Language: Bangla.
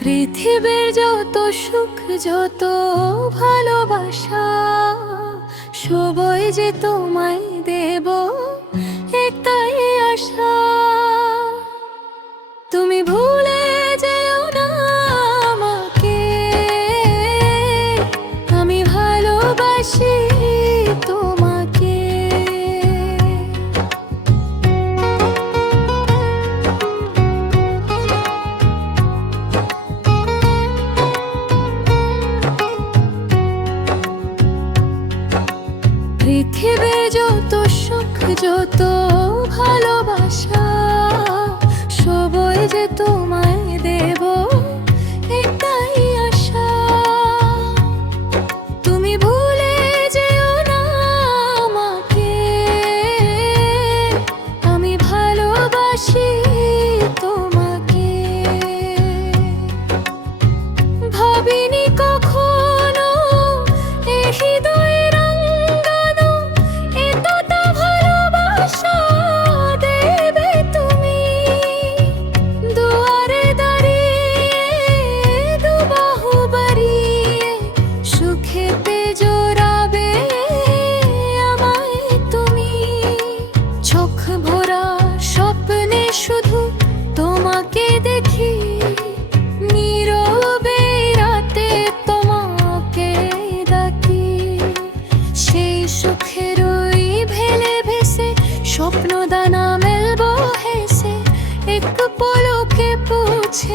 পৃথিবীর যত সুখ যত ভালোবাসা সবই যে তোমায় দেব একটাই আশা। তুমি ভুলে যেও না আমাকে, আমি ভালোবাসি তোমাকে। পৃথিবীর যত সুখ যত ভালোবাসা সবই যে তোমায় দেব একটাই আশা। তুমি ভুলে যেও না আমাকে, আমি ভালোবাসি তোমাকে। ভাবিনি কখনো এই হৃদয়ে শুধু তোমাকে দেখি, নীরবে রাতে তোমাকে ডাকি। সেই সুখের ওই ভেলে ভেসে স্বপ্ন দানা মেলবো হেসে, এক পলকে পৌঁছে